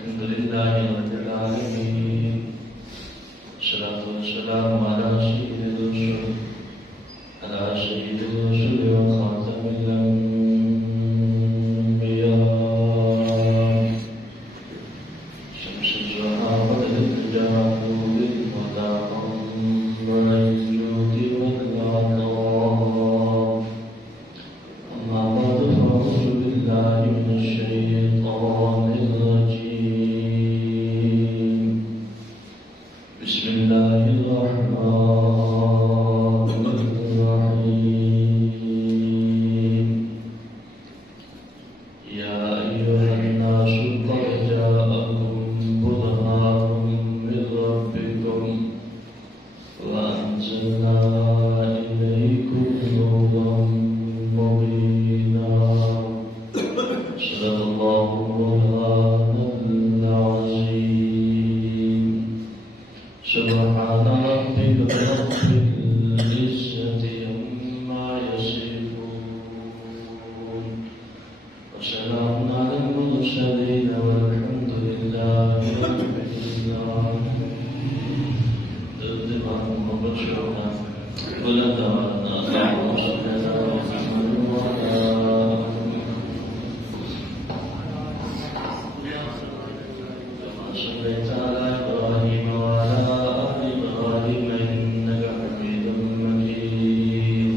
الحمد لله رب العالمين والصلاة والسلام على سيد الرسل وخاتم الأنبياء شمس الزهى بدر الجاه بالهدى منبر الجود والعطاء أما بعد فأعوذ بالله من الشيطان الرجيم بسم الله الرحمن الرحيم يا أيها الناس قد جاءكم برهان من ربكم وأنزلنا إليكم نورا مبينا صدق الله مولانا العظيم سبحان ربك رب العزة عما يصفون وسلام على المرسلين والحمد لله رب العالمين. ترجمان محمد شوقا بلند آوانا اللهم صل على محمد وعلى كما صليت على إبراهيم وعلى آل إبراهيم إنك حميد مجيد.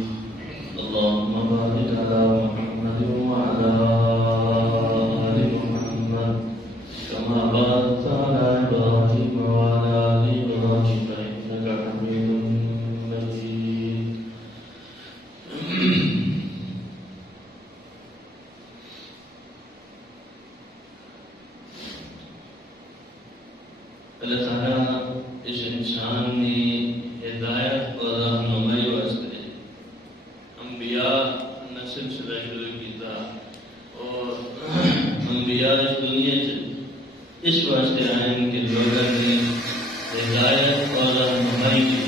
اللهم بارك على محمد وعلى آل محمد كما باركت على إبراهيم وعلى آل إبراهيم إنك حميد مجيد. اللہ تعالیٰ اس انسان نے ہدایت اور رہنمائی واسطے انبیاء نے سلسلہ شروع کیا اور انبیاء اس دنیا سے اس واسطے آئے ہیں کہ لوگوں نے ہدایت اور رہنمائی کی.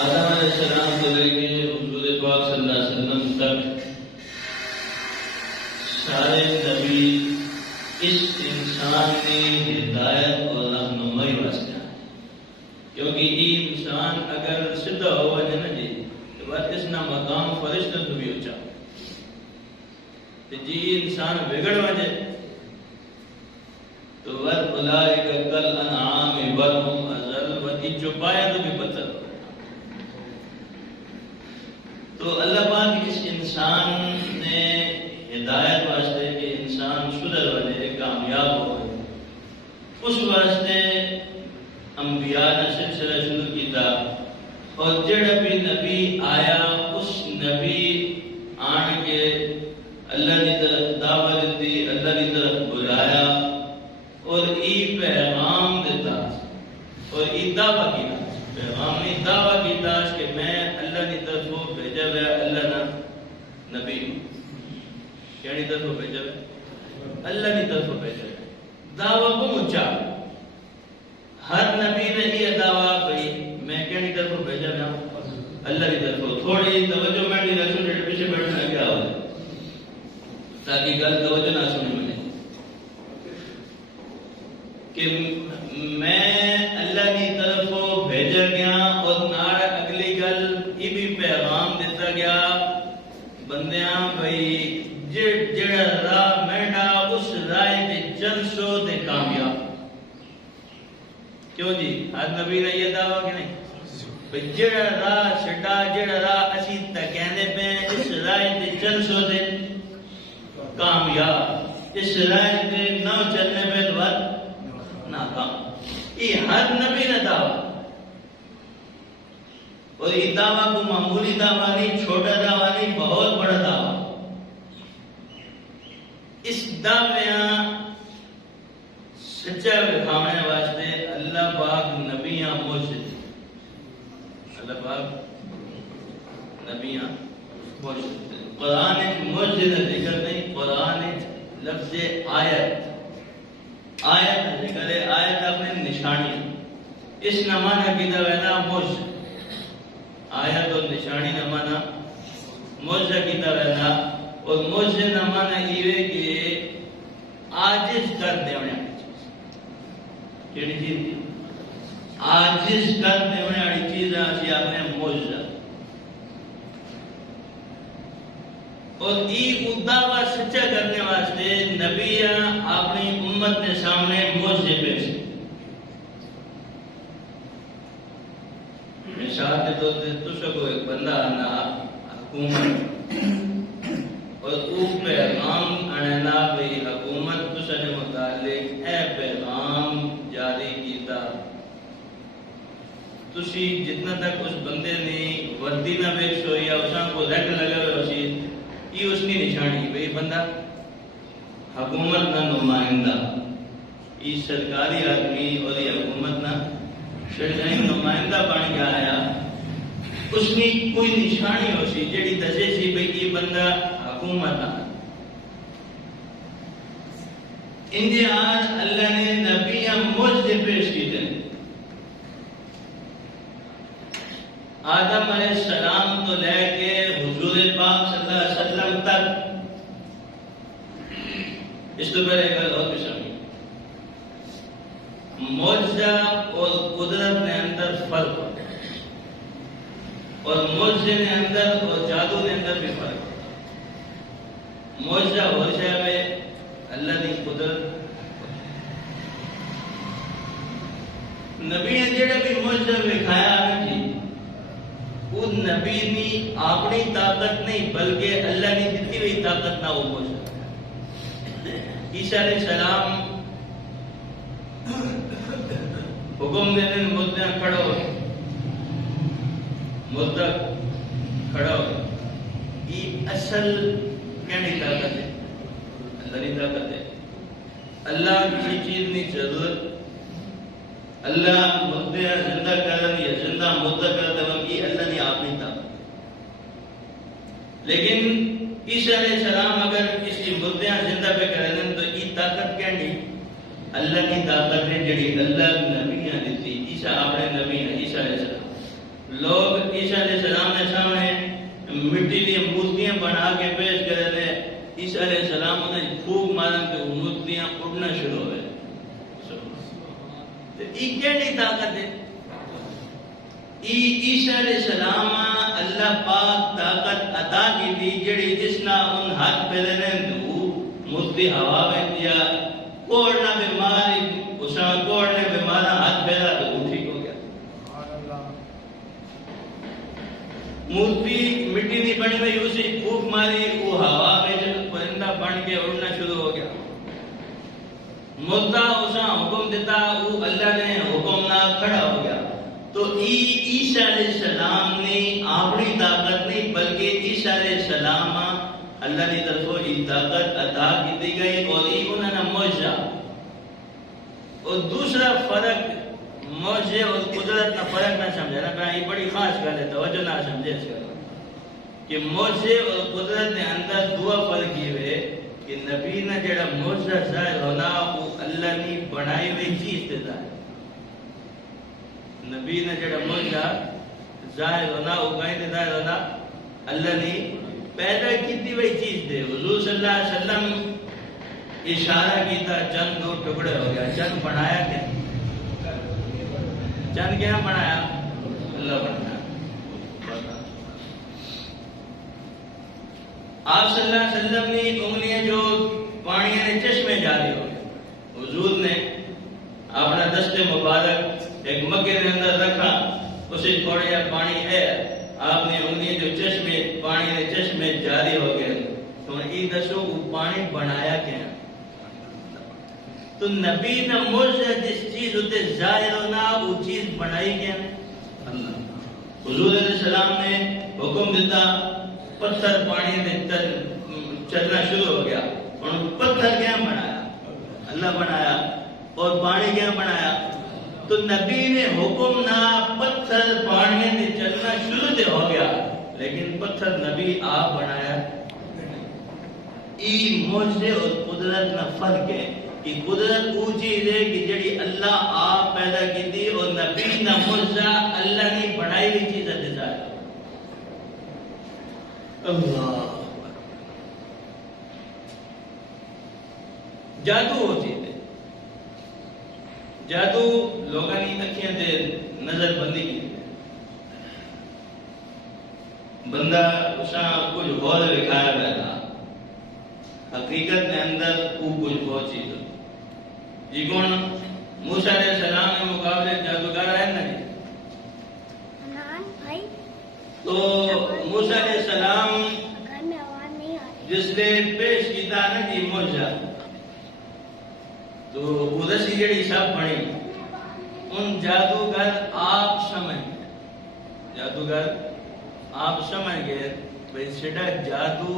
آدم علیہ السلام سے لے کے حضور پاک صلی اللہ علیہ وسلم تک سارے نبی اس انسان کی ہدایت اور رہنمائی واسطے آئے. کیونکہ یہ انسان اگر سدھا ہو جائے نا جی تو بس اس نہ مقام فرشتہ تو بھی اچھا جی انسان بگڑ وجے تو ور اولئک کل انعام بل هم اضل وتی چپایا تو بھی بدتر. تو اللہ پاک اس انسان نے ہدایت واسطے کہ انسان سدھر وجے کامیاب ہو اس واسطے انبیاء نے سلسلہ شروع کیا اور جڑا بھی نبی آیا اس نبی آن کے اللہ کی طرف دعوت دی, اللہ کی طرف بلایا اور ای پیغام دیتا اور ای دعویٰ کیا پیغام ای دعویٰ کیا کہ میں اللہ کی طرف بھیجا ہوا اللہ نہ نبی کیڑی طرف بھیجا ہوا اللہ کی طرف بھیجا ہوا دعویٰ کو مچا ہر نبی نے یہ دعویٰ بھئی میں کیڑی طرف بھیجا ہوا اللہ کی طرف. تھوڑی توجہ میں نہیں رکھوں جو پیچھے بیٹھنا کیا ہو تاکہ گل توجہ نہ سنے مجھے کہ میں اللہ کی طرف بھیجا گیا اور نار اگلی گل یہ بھی پیغام دیتا گیا بندیاں بھئی جڑا راہ مہنڈا اس راہ دے چل سو دے کامیاب. کیوں جی ہر نبی نے یہ دعویٰ کہ نہیں بھئی جڑا راہ چھٹا جڑا راہ اسی تکیندے پہ اس راہ دے چل سو دے کامیاب. اس راہ دے نہ چلنے پہ الوقت ناکام. یہ ہر نبی نے دعویٰ اور یہ دعویٰ کو معمولی دعویٰ نہیں چھوٹا دعویٰ نہیں بہت بڑا دعویٰ. اس دعویاں سچا دکھانے واسطے اللہ پاک نبیاں موجود اللہ پاک نبیاں موجود. قرآن موجود ذکر نہیں قرآن لفظ آیت آیت ذکر ہے. آیت اپنے نشانی اس نمانہ کی دوینا موجود آیت اور نشانی نمانہ موجزہ کیتا رہنا اور موجزے نہ مانا یہ کہ عاجز کر دیونے کیڑی چیز عاجز کر دیونے والی چیز اسی اپنے موجزہ اور یہ دعویٰ سچا کرنے واسطے نبی اپنی امت کے سامنے موجزے پیش مثال کے طور پر تجھے کو ایک بندہ آنا حکومت اور او پیغام اننا بھی حکومت تجھے متعلق اے پیغام جاری کیتا تسی جتنا تک اس بندے نے وردی نہ بیچ ہو یا اساں کو ریڈ لگا ہوئے اسی یہ اس کی نشانی بھئی بندہ حکومت نہ نمائندہ یہ سرکاری آدمی اور یہ حکومت نہ شرعی نمائندہ بن گیا آیا اس کی کوئی نشانی ہو سی جڑی دسے سی بھئی یہ بندہ حکومت نہ اندے آج اللہ نے نبی موجزے پیش کی تھے آدم علیہ السلام تو لے کے حضور پاک صلی اللہ علیہ وسلم تک اس تو پہلے ایک اور قسم معجزہ اور قدرت نے اندر فرق ہوتا ہے اور معجزے نے اندر اور جادو نے اندر بھی فرق ہوتا ہے معجزہ ہو جائے اللہ کی قدرت نبی نے جڑا بھی معجزہ دکھایا ہے جی وہ نبی نے اپنی طاقت نہیں بلکہ اللہ نے دیتی ہوئی طاقت نہ وہ معجزہ عیسیٰ علیہ السلام حکم دینے مردہ کھڑا ہو مردہ کھڑا ہو یہ اصل کہنے طاقت ہے اللہ کی طاقت ہے اللہ کسی چیز نہیں ضرورت اللہ مردہ زندہ کرن یا زندہ مردہ کرتا ہے یہ اللہ نے آپ نہیں طاقت لیکن عیسیٰ علیہ السلام اگر کسی مردہ زندہ پہ کریں تو یہ طاقت کہنی اللہ کی طاقت ہے جڑی اللہ نبیاں دیتی عیسیٰ اپنے نبی ہیں عیسیٰ علیہ السلام لوگ عیسیٰ علیہ السلام نے سامنے مٹی کی مورتیاں بنا کے پیش کر رہے عیسیٰ علیہ السلام انہیں پھوک مارن کے مورتیاں اڑنا شروع ہوئے تو یہ کیڑی طاقت ہے عیسیٰ علیہ السلام اللہ پاک طاقت عطا کی تھی جڑی جس نہ ان ہاتھ پہلے رہن تو مورتی ہوا میں دیا کوڑنا بیماری اساں کوڑنے بیمارا ہاتھ پھیلا تو وہ ٹھیک ہو گیا مورتی مٹی نہیں بنی ہوئی اسی پھوک ماری وہ ہوا میں جب پرندہ بن کے اڑنا شروع ہو گیا مردہ اساں حکم دیتا وہ اللہ نے حکم نہ کھڑا ہو گیا تو عیسیٰ علیہ السلام نے اپنی طاقت نہیں بلکہ عیسیٰ علیہ السلام اللہ کی طرف یہ طاقت عطا کی گئی اور یہ انہوں نے معجزہ اور دوسرا فرق معجزے اور قدرت کا فرق نہ سمجھے نا یہ بڑی خاص گل ہے توجہ نہ سمجھے اس کا کہ معجزے اور قدرت کے اندر دو فرق یہ ہے کہ نبی نے جڑا معجزہ ظاہر ہونا وہ اللہ نے بنائی ہوئی چیز سے ظاہر نبی نے جڑا معجزہ ظاہر ہونا وہ کہیں سے ظاہر ہونا اللہ نے پیدا کیتی ہوئی چیز دے حضور صلی اللہ علیہ وسلم اشارہ کیتا چند دو ٹکڑے ہو گیا چند بنایا کیا چند کیا بنایا اللہ بنایا آپ صلی اللہ علیہ وسلم نے انگلیاں جو پانی نے چشمے جاری ہو گئے حضور نے اپنا دست مبارک ایک مگے کے اندر رکھا اسے تھوڑا یا پانی ہے آپ نے انگلیاں جو چشمے پانی نے چشمے جاری ہو گئے تو یہ دسو وہ پانی بنایا کیا تو نبی نے معجزہ جس چیز ہوتے ظاہر ہونا وہ چیز بنائی کیا اللہ حضور علیہ السلام نے حکم دیتا پتھر پانی میں چلنا شروع ہو گیا اور پتھر کیا بنایا اللہ بنایا اور پانی کیا بنایا تو نبی نے حکم نہ پتھر پانی میں چلنا شروع دے ہو گیا لیکن پتھر نبی آپ بنایا یہ معجزے اور قدرت نہ فرق ہے کہ قدرت وہ چیز ہے کہ جڑی اللہ آپ پیدا کی تھی اور نبی نہ معجزہ اللہ نے بنائی ہوئی چیز ہے اللہ جادو ہوتی تھے جادو لوگوں کی اکھیاں تے نظر بندی کی بندہ اساں کچھ غور لکھایا گیا تھا حقیقت کے اندر وہ کچھ بہت چیز جی کون موسیٰ علیہ السلام کے مقابلے جادوگر آئے نا جی تو موسیٰ علیہ السلام جس نے پیش کیتا نا جی معجزہ تو وہ دسی جڑی سب بنی ان جادوگر آپ سمجھ گئے بھئی سیدھا جادو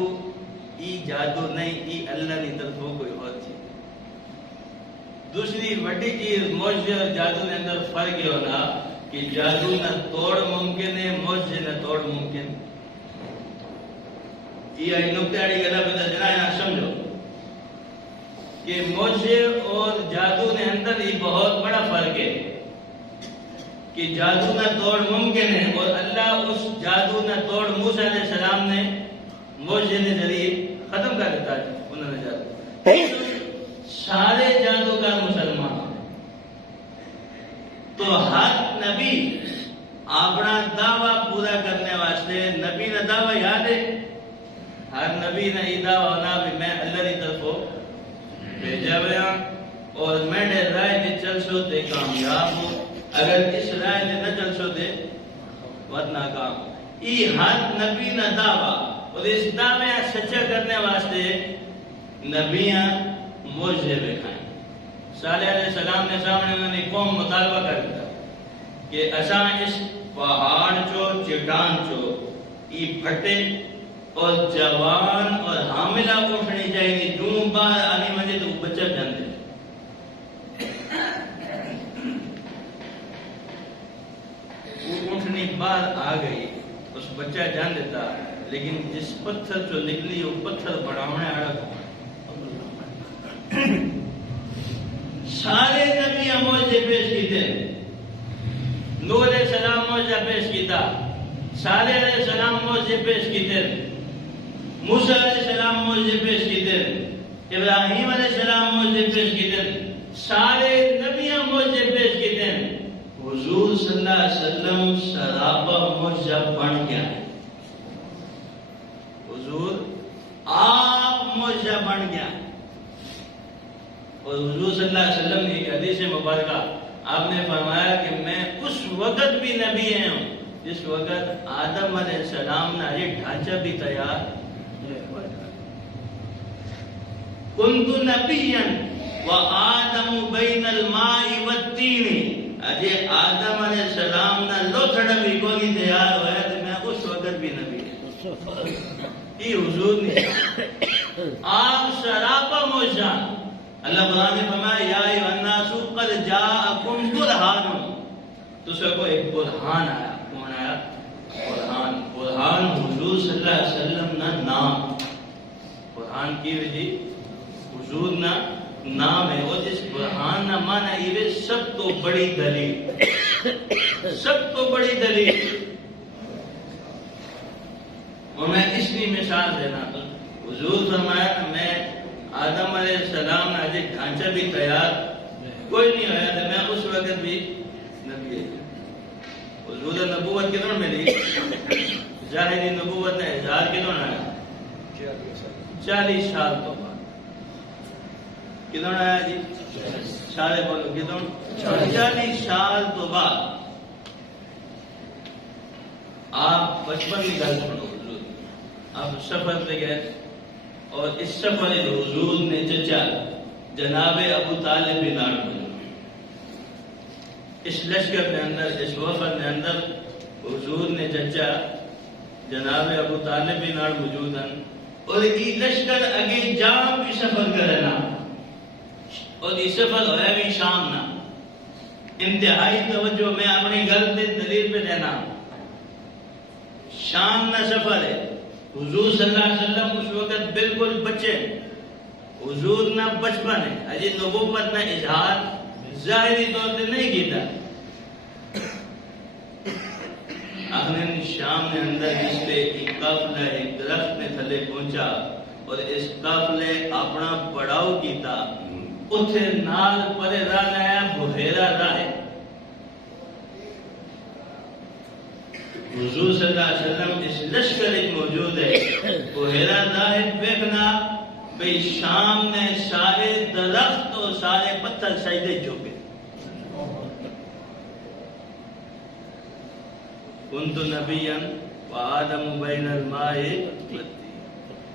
ای جادو نہیں ای اللہ کی طرفوں کوئی اور چیز دوسری بڑی چیز معجزے اور جادو کے اندر فرق یہ ہونا کہ جادو نہ توڑ ممکن ہے معجزے نہ توڑ ممکن یہ نقطہ اڑی گلا پہ جنا ہے سمجھو کہ معجزے اور جادو کے اندر ہی بہت بڑا فرق ہے کہ جادو نہ توڑ ممکن ہے اور اللہ اس جادو نہ توڑ موسیٰ علیہ السلام نے معجزے کے ذریعے ختم کر دیتا ہے انہوں نے جادو سارے جادوگر مسلمان تو ہر نبی اپنا دعویٰ پورا کرنے واسطے نبی نے دعویٰ یاد ہے ہر نبی نے یہ دعویٰ ہونا بھی میں اللہ کی طرف بھیجا ہوا اور میں نے رائے دے چل سو تے کامیاب ہو اگر اس رائے دے نہ چل سو تے وقت ناکام یہ ہر نبی نے دعویٰ اور اس دعوے سچا کرنے واسطے نبیاں معجزے دکھائیں صالح علیہ السلام نے سامنے انہوں نے قوم مطالبہ کر دیا کہ اساں اس پہاڑ چو چٹان چو ای پھٹے اور جوان اور حاملہ اٹھنی چاہیے جو باہر آنی مجھے تو بچہ جان دے وہ اٹھنی باہر آ گئی اس بچہ جان دیتا لیکن جس پتھر جو نکلی وہ پتھر بڑھاونے آڑا کو سارے نبی معجزے پیش کیتے نوح علیہ السلام معجزہ پیش کیتا صالح علیہ السلام معجزے پیش کیتے موسیٰ علیہ السلام معجزے پیش کیتے ابراہیم علیہ السلام معجزے پیش کیتے سارے نبیاں معجزے پیش کیتے حضور صلی اللہ علیہ وسلم سراپا معجزہ بن گیا حضور آپ معجزہ بن گیا اور حضور صلی اللہ علیہ وسلم نے ایک حدیث مبارکہ آپ نے فرمایا کہ میں اس وقت بھی نبی ہوں جس وقت آدم علیہ السلام نے یہ ڈھانچہ بھی تیار کنت نبیا وآدم بین الماء والتین اجے آدم علیہ السلام نے لوتھڑا بھی کوئی تیار ہوا تو میں اس وقت بھی نبی ہوں یہ حضور نے آپ سراپا معجزہ اللہ قرآن نے فرمایا یا ایھا الناس قد جاءکم برہان تو سب کو ایک برہان آیا کون آیا برہان حضور صلی اللہ علیہ وسلم نا نام برہان کی وجہ حضور نا نام ہے اور جس برہان نا مانا یہ سب تو بڑی دلیل اور میں اس لیے مثال دینا تو حضور فرمایا میں آدم علیہ السلام نے آج ڈھانچہ بھی تیار کوئی نہیں آیا تھا میں اس وقت بھی نبی ہے حضور نبوت کتوں ملی ظاہری نبوت نے اظہار کتوں آیا 40 سال تو بعد کتوں آیا جی سارے بولو کتوں 40 سال تو بعد آپ بچپن کی گل سنو حضور آپ سفر پہ گئے اور اس سفر حضور نے چچا جناب ابو طالب بن اس لشکر کے اندر اس وفد کے اندر حضور نے چچا جناب ابو طالب بن موجود ہیں اور یہ لشکر اگے جام بھی سفر کرنا اور یہ سفر ہوا بھی شام نہ انتہائی توجہ میں اپنی گل پہ دلیل پہ دینا شام نہ سفر ہے حضور صلی اللہ علیہ وسلم اس وقت بالکل بچے حضور نہ بچپن ہے اجی نبوت نہ اظہار ظاہری طور پہ نہیں کیتا آخر شام نے اندر جس لے ایک قافلہ ایک درخت میں تھلے پہنچا اور اس قافلے اپنا پڑاؤ کیتا اتھے نال پرے راہ آیا بحیرہ راہ حضور صلی اللہ علیہ وسلم اس لشکر ایک موجود ہے بحیرہ راہ دیکھنا بھئی شام میں سارے درخت اور سارے پتھر سجدے جھکے کنت نبیا وآدم بین الماء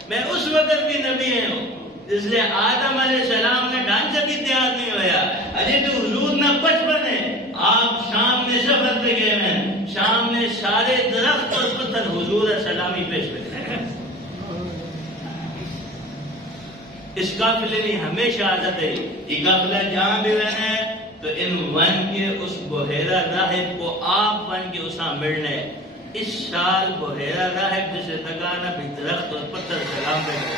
میں اس وقت بھی نبی ہوں جس لئے آدم علیہ السلام نے ڈھانچہ بھی تیار نہیں ہویا اجے تو حضور نہ بچپن ہے آپ شام میں سفر پہ گئے ہیں شام میں سارے درخت اور پتھر حضور سلامی پیش کرتے ہیں اس قافلے میں ہمیشہ عادت ہے یہ قافلہ جہاں بھی رہنا ہے تو ان ون کے اس بحیرہ راہب کو آپ ون کے اساں ملنے اس سال بحیرہ راہب جسے تکانا بھی درخت اور پتھر سلام پہ گئے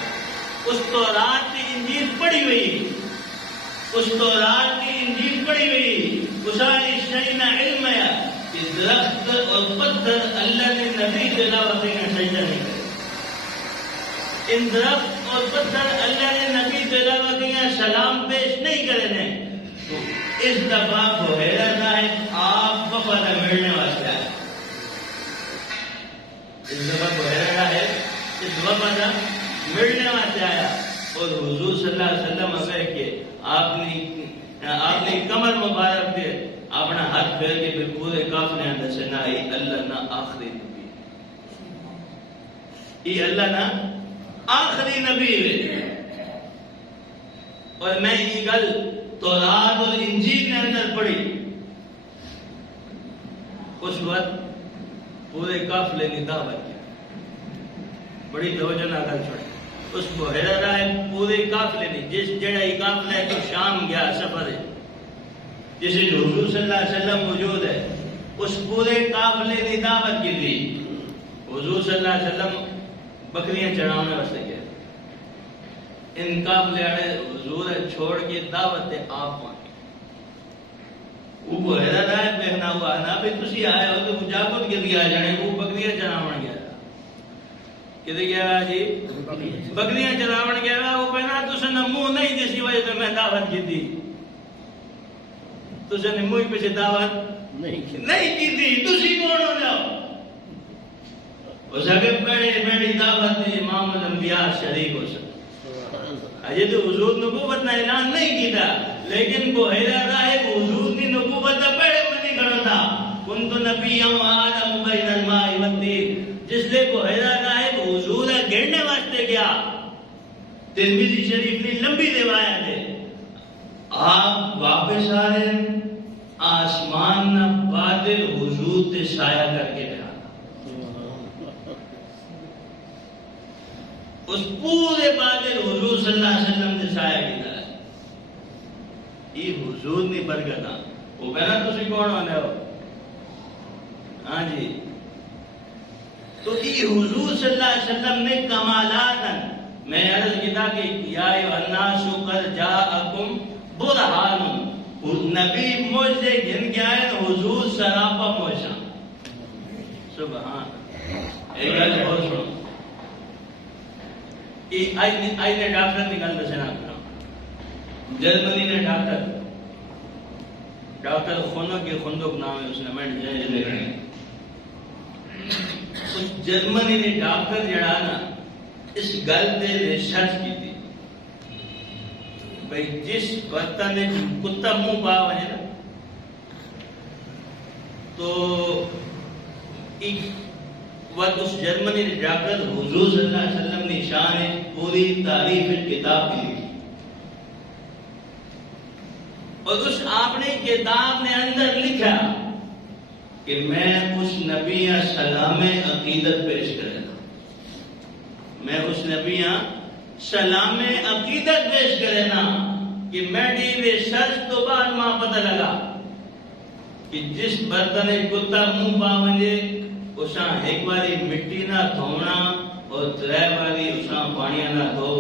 اس تورات کی انجیل پڑھی ہوئی اس تورات کی انجیل پڑھی ہوئی اسا اس شئینا علم ہے کہ درخت اور پتھر اللہ نے نبی کے علاوہ کہیں سجدہ نہیں کرے ان درخت اور پتھر اللہ نے نبی کے علاوہ کہیں سلام پیش نہیں کرنے تو اس دفعہ بحیرہ راہب آپ وفادہ ملنے واسطے آئے اس دفعہ بحیرہ راہب اس وفادہ ملنے واسطے آیا اور حضور صلی اللہ علیہ وسلم اگر کہ آپ نے کمر مبارک دے اپنا ہاتھ پھیر کے پھر پورے قافلے اندر سے نہ اللہ نہ آخری نبی یہ اللہ نہ آخری نبی ہے اور میں یہ گل تورات اور انجیل نے اندر پڑھی اس وقت پورے قافلے کی دعوت کی بڑی توجہ نہ کر چھوڑی اس بحیرہ راہب پورے قافلے نے جس جڑا یہ قافلہ ہے تو شام گیا سفر ہے جسے حضور صلی اللہ علیہ وسلم موجود ہے اس پورے قافلے کی دعوت کی تھی حضور صلی اللہ علیہ وسلم بکریاں چڑھانے واسطے گئے ان قافلے والے حضور چھوڑ کے دعوت دے آپ پہنچے وہ بحیرہ راہب دیکھنا ہوا نہ بھی تسی آئے ہو تو مجاقت کے لیے آ جانے وہ بکریاں چڑھاون گیا کدھے گیا جی بکریاں چڑھاون گیا وہ پہنا تسے نہ منہ نہیں جسی وجہ سے میں دعوت کی تھی تسے نے منہ پیچھے دعوت نہیں کی تھی تسی کون ہو جاؤ اس آگے بڑی دعوت امام الانبیاء شریک ہو سکتا اجے تو حضور نبوت نے اعلان نہیں کیتا لیکن بحیرہ راہب حضور کی نبوت کا پہلے منی کھڑا تھا کنت نبیا وآدم بین الماء والطین جس لئے بحیرہ راہب حضور گھڑنے واسطے گیا ترمذی شریف کی لمبی روایت ہے آپ واپس آ رہے ہیں آسمان نہ بادل حضور تے سایہ کر کے رہا اس پورے بادل حضور صلی اللہ علیہ وسلم نے سایہ کیا ہے یہ حضور نہیں برکت وہ کہنا تسی کون ہونے ہو ہاں جی تو یہ حضور صلی اللہ علیہ وسلم نے کمالات میں عرض کیتا کہ یا ایھا الناس قد جاءکم برہان نبی موجزے گھن گیا ہے حضور سراپا موجزہ سبحان ایک گل بہت سنو آئینے ڈاکٹر نکال دسے نا کرام جرمنی نے ڈاکٹر خندق نام ہے اس نے میں جائے لے رہے ہیں اس جرمنی نے ڈاکٹر جڑا نا اس گل دے ریسرچ کی تھی بھئی جس برتن نے کتا منہ پا وجہ نا تو ایک وقت اس جرمنی نے ڈاکٹر حضور صلی اللہ علیہ وسلم نے شان پوری تعریف کتاب کی لکھی اور اس آپ نے کتاب نے اندر لکھا کہ میں اس نبی سلام عقیدت پیش کرے میں اس نبی سلام عقیدت پیش کرے نا کہ میں ریسرچ تو بعد ماں پتہ لگا کہ جس برتن کتا منہ پا ونجے اساں ایک باری مٹی نہ دھونا اور ترے باری اساں پانی نہ دھو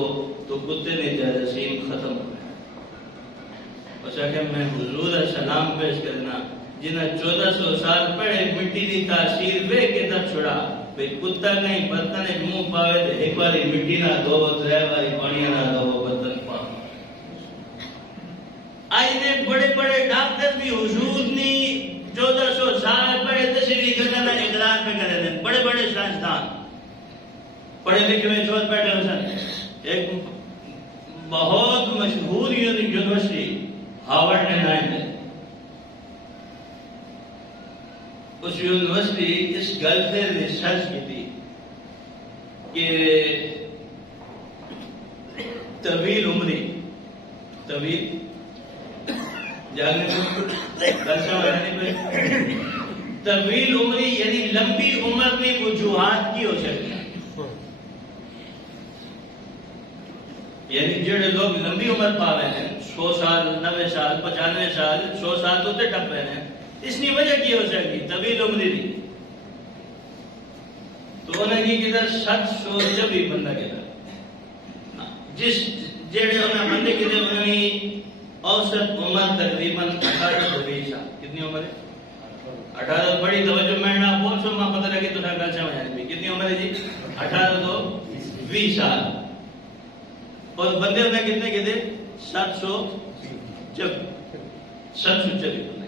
تو کتے نے جراثیم ختم ہو گیا اساں کہ میں حضور سلام پیش کرنا جنہیں 1400 سال پڑھے مٹی کی تاثیر وے کے تک چھڑا بھئی کتا کہیں برتن منہ پاوے تو ایک باری مٹی نہ دو ترے باری پانی نہ دو برتن پا آج نے بڑے بڑے ڈاکٹر بھی حضور نے 1400 سال پڑھے تشریح کرنا اقرار پہ کرے دیں بڑے بڑے سائنسدان پڑھے لکھے میں چوت بیٹھے ہو سن ایک بہت مشہور یونیورسٹی ہارورڈ نے نائن ہے اس یونیورسٹی اس گل سے ریسرچ کی تھی کہ طویل عمری طویل طویل عمری یعنی لمبی عمر میں وجوہات کی ہو سکتی یعنی جڑے لوگ لمبی عمر پا رہے ہیں 100 سال 90 سال 95 سال 100 سال تو ٹپ رہے ہیں اس کی وجہ کی ہو سکتی طویل عمری دی تو انہیں کی کدھر 724 بندہ کدھر جس جڑے انہیں بندے کدھر انہیں کی اوسط عمر تقریباً 18 سے 20 سال کتنی عمر ہے 18 بڑی توجہ میں نہ پہنچو میں پتہ لگی تو گل سمجھ کتنی عمر ہے جی 18 تو 20 سال اور بندے انہیں کتنے کدھر 724 بندے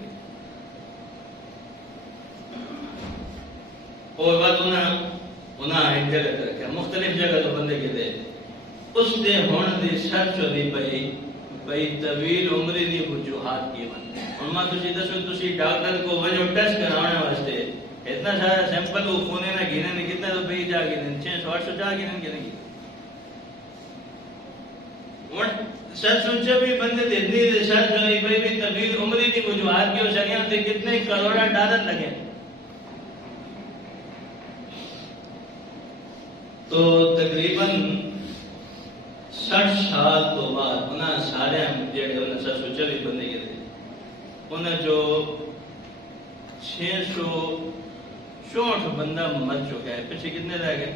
اور بات انہاں ایک جگہ رکھا مختلف جگہ تو بندے کے دے اس دے ہون دی شرط دی بھئی طویل عمری دی وجوہات کی بندے ان میں تسی دسو تسی ڈاکٹر کو وجہ ٹیسٹ کرانے واسطے اتنا سارا سیمپل وہ خونے نہ گینے نے کتنے تو بھئی جا گینے 600-800 جا گینے گینے گینے بھی بندے دے اتنی ریسرچ ہوئی بھئی طویل عمری دی وجوہات کی ہو سکیاں تے کتنے کروڑا ڈالر لگے تو تقریباً 60 سال تو بعد انہاں سارے جڑے انہاں 724 بندے کے تھے انہاں جو 664 بندہ مر چکا ہے پیچھے کتنے رہ گئے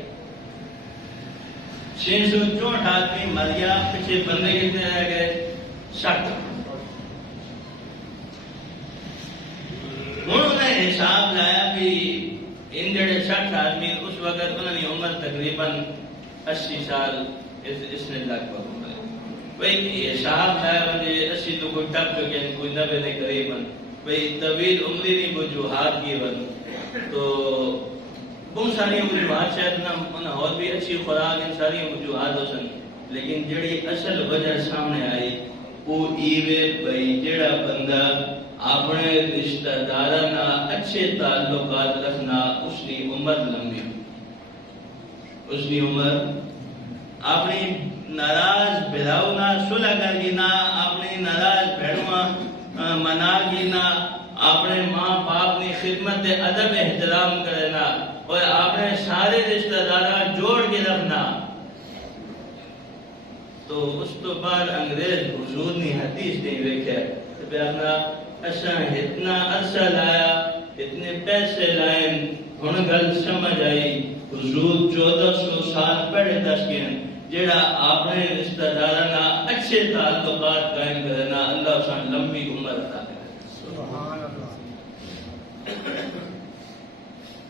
664 آدمی مر گیا پیچھے بندے کتنے رہ گئے 60 انہوں نے حساب لایا بھی ان جڑے 60 آدمی اس وقت انہوں نے عمر تقریباً 80 سال اس نے لگ بھگ عمر بھئی حساب لایا مجھے 80 تو کوئی ٹپ چکے ہیں کوئی 90 نے قریباً بھئی طویل عمری نہیں وجوہات کی بن تو بہت ساری وجوہات شاید نہ اور بھی اچھی خوراک ان ساری وجوہات ہو سن لیکن جڑی اصل وجہ سامنے آئی وہ ایوے بھئی جڑا بندہ اپنے رشتہ داراں اچھے تعلقات رکھنا اس کی عمر لمبی اس کی عمر اپنی ناراض بھراؤ نہ صلح کر گینا اپنی ناراض بھیڑوں منا گینا اپنے ماں باپ کی خدمت ادب احترام کرنا اور اپنے سارے رشتہ داراں جوڑ کے رکھنا تو اس تو بعد انگریز حضور نے حدیث نہیں دیکھا کہ اپنا اچھا اتنا عرصہ لایا اتنے پیسے لائے ہن گل سمجھ آئی حضور 1400 سال پہلے دس گئے جڑا اپنے رشتہ داراں اچھے تعلقات قائم کرنا اللہ سان لمبی عمر عطا کرے سبحان اللہ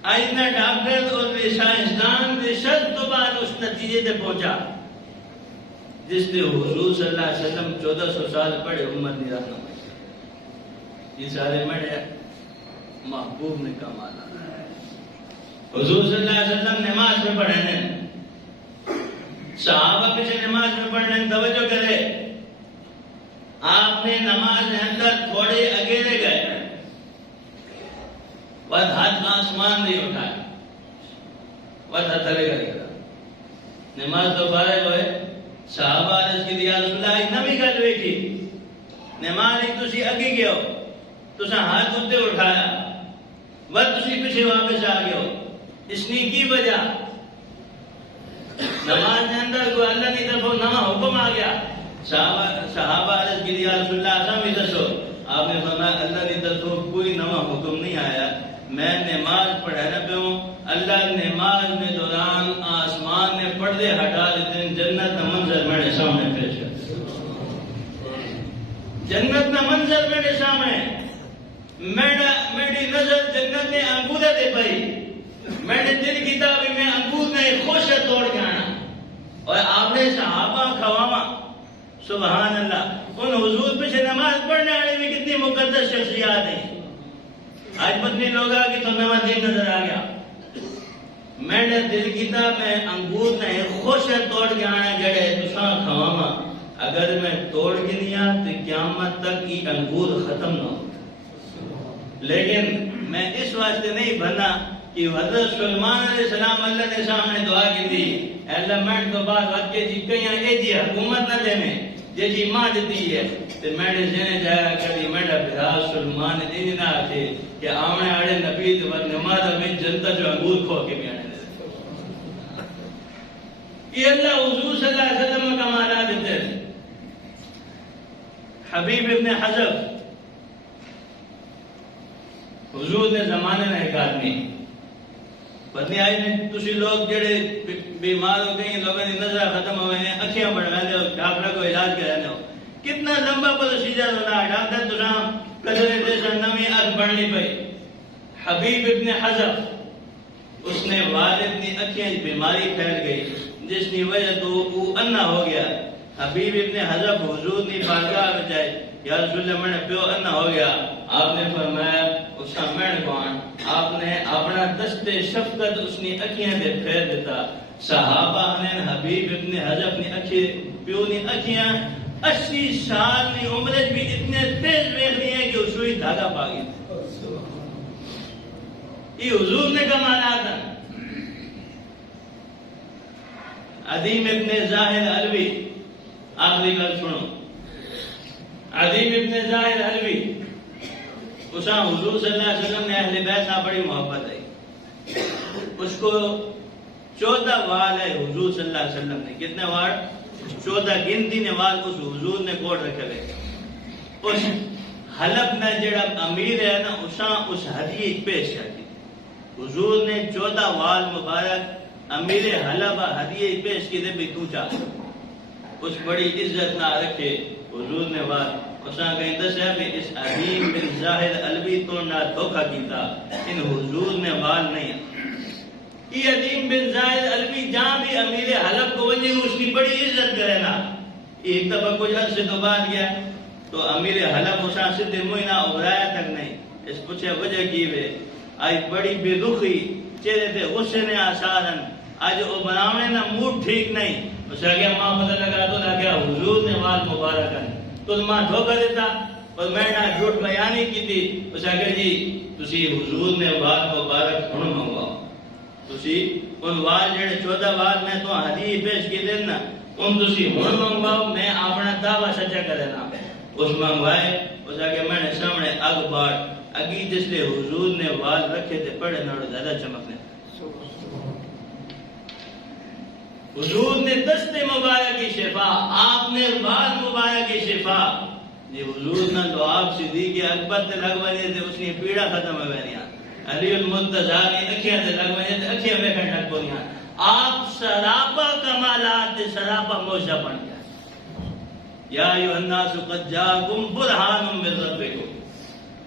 آئینہ ڈاکٹر اور سائنسدان ریسرچ تو بعد اس نتیجے تے پہنچا جس نے حضور صلی اللہ علیہ وسلم 1400 سال پڑھے عمر نہیں رکھنا یہ سارے مڑے محبوب نے کمانا حضور صلی اللہ علیہ وسلم نماز میں پڑھے ہیں صحابہ پیچھے نماز میں پڑھنے توجہ کرے آپ نے نماز کے اندر تھوڑے اگیلے گئے ود ہاتھ آسمان نہیں اٹھائے ود ہتھرے گئے نماز تو فارغ ہوئے صحابہ عرض کی دیا رسول اللہ نبی گل بیٹھی نماز ایک تسی اگے گئے ہو تسا ہاتھ اٹھتے اٹھایا ود تسی پیچھے واپس آ گئے ہو اس کی کی وجہ نماز کے اندر کوئی اللہ کی طرف نواں حکم آ گیا صحابہ عرض کی دیا رسول اللہ آسان بھی دسو آپ نے فرمایا اللہ کی طرف کوئی نواں حکم نہیں آیا میں نماز پڑھانا پہ ہوں اللہ نماز میں دوران آسمان نے پردے ہٹا دیتے ہیں جنت کا منظر میرے سامنے پیش کر جنت کا منظر میرے سامنے میری نظر جنت میں انگور دے پئی، میں نے دل کیتا بھی میں انگور نے خوش توڑ کے آنا اور آپ نے صحابہ کھواما. سبحان اللہ. ان حضور پیچھے نماز پڑھنے والے بھی کتنی مقدس شخصیات ہیں. آج پتنی لوگ آ کہ تو نواں دین نظر آ گیا. میں نے دل کیتا میں انگور نے خوش توڑ کے آنا جڑے تساں کھواما. اگر میں توڑ کے نہیں آ تو قیامت تک یہ انگور ختم نہ ہو. لیکن میں اس واسطے نہیں بنا کہ حضرت سلیمان علیہ السلام اللہ نے سامنے دعا کی تھی اے اللہ میں تو بعد وقت کے جی کہیں اے جی حکومت نہ دے میں جی جی ماں دیتی ہے تو میں نے جنے جایا کری میں نے بھرا سلیمان نے نہ آتے کہ آمنے آڑے نبی تو بعد نماز میں جنتا جو انگور کھو کے بھی آنے دے. یہ اللہ حضور صلی اللہ علیہ وسلم کا مانا دیتے ہیں. حبیب ابن حذف حضور نے زمانے میں ایک آدمی پتنی آئی نے تسی لوگ جڑے بیمار ہو گئی لوگوں کی نظر ختم ہوئے ہیں اکھیاں بڑھوانے ہو ڈاکٹر کو علاج کرانے ہو کتنا لمبا پروسیجر ہونا ڈاکٹر تو نام قدرے جیسا نمی اگ بڑھنی پئی. حبیب ابن حذف اس نے والد کی اکھیاں بیماری پھیل گئی جس کی وجہ تو وہ انا ہو گیا. حبیب ابن حذف حضور کی بارگاہ میں جائے یا رسول اللہ میں نے پیو انا ہو گیا. آپ نے فرمایا اس کا میں کون آپ نے اپنا دست شفقت اس نے اکھیاں دے پھیر دیتا. صحابہ نے حبیب ابن حذف نے اکھی پیو نے اکھیاں 80 سال کی عمر بھی اتنے تیز دیکھ لی ہیں کہ اس ہوئی دھاگا پا گئی. یہ حضور نے کمالات ہیں. عظیم ابن ظاہر علوی آخری گل سنو. عظیم ابن ظاہر علوی اسا حضور صلی اللہ علیہ وسلم نے اہل بیت سے بڑی محبت ہے. اس کو 14 وال ہے حضور صلی اللہ علیہ وسلم نے. کتنے وال؟ 14 گنتی نے وال اس حضور نے کوٹ رکھے ہوئے. اس حلب میں جڑا امیر ہے نا اسا اس ہدیے پیش کر دی. حضور نے 14 وال مبارک امیر حلب ہدیے پیش کی دے بھی تو چاہ اس بڑی عزت نہ رکھے. حضور نے بات اساں کہیں دسیا کہ اس عظیم بن ظاہر علوی تو نہ دھوکہ کیتا ان حضور نے وال نہیں. یہ عظیم بن ظاہر علوی جہاں بھی امیر حلب کو وجہ اس کی بڑی عزت کرے نا. ایک دفعہ کچھ عرصے تو بعد گیا تو امیر حلب اساں سدھے مہینہ ابرایا تک نہیں. اس پوچھے وجہ کی وے آج بڑی بے رخی چہرے تے غصے نے آثارن آج وہ بناونے نا موڈ ٹھیک نہیں. اس آگے ماں پتہ لگا تو نہ کیا حضور نے وال مبارک ہیں تو ماں دھوکہ دیتا اور میں نہ جھوٹ بیانی کی تھی. اس آگے جی تسی حضور نے وال مبارک ہن منگواؤ. تسی ان وال جڑے 14 وال میں تو ہدیے پیش کی دین نا ان تسی ہن منگواؤ میں اپنا دعویٰ سچا کرے نا. اس منگوائے. اس آگے میں نے سامنے اگ بار اگی جس لئے حضور نے وال رکھے تھے پڑے نہ زیادہ چمکنے. حضور نے دست مبارک کی شفا آپ نے بال مبارک کی شفا جی حضور نے تو آپ صدیق اکبر تے لگوانے تھے اس نے پیڑا ختم ہو گیا. علی المرتضی نے اکھیاں تے لگوانے تھے اکھیاں ویکھن لگ پویاں. آپ سراپا کمالات تے سراپا موجہ بن گیا. یا ایھا الناس قد جاءکم برہان من ربکم.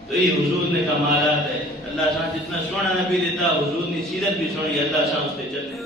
تو یہ حضور نے کمالات ہے. اللہ سان جتنا سونا نبی دیتا حضور نے سیرت بھی سنی اللہ سان اس پہ چلنے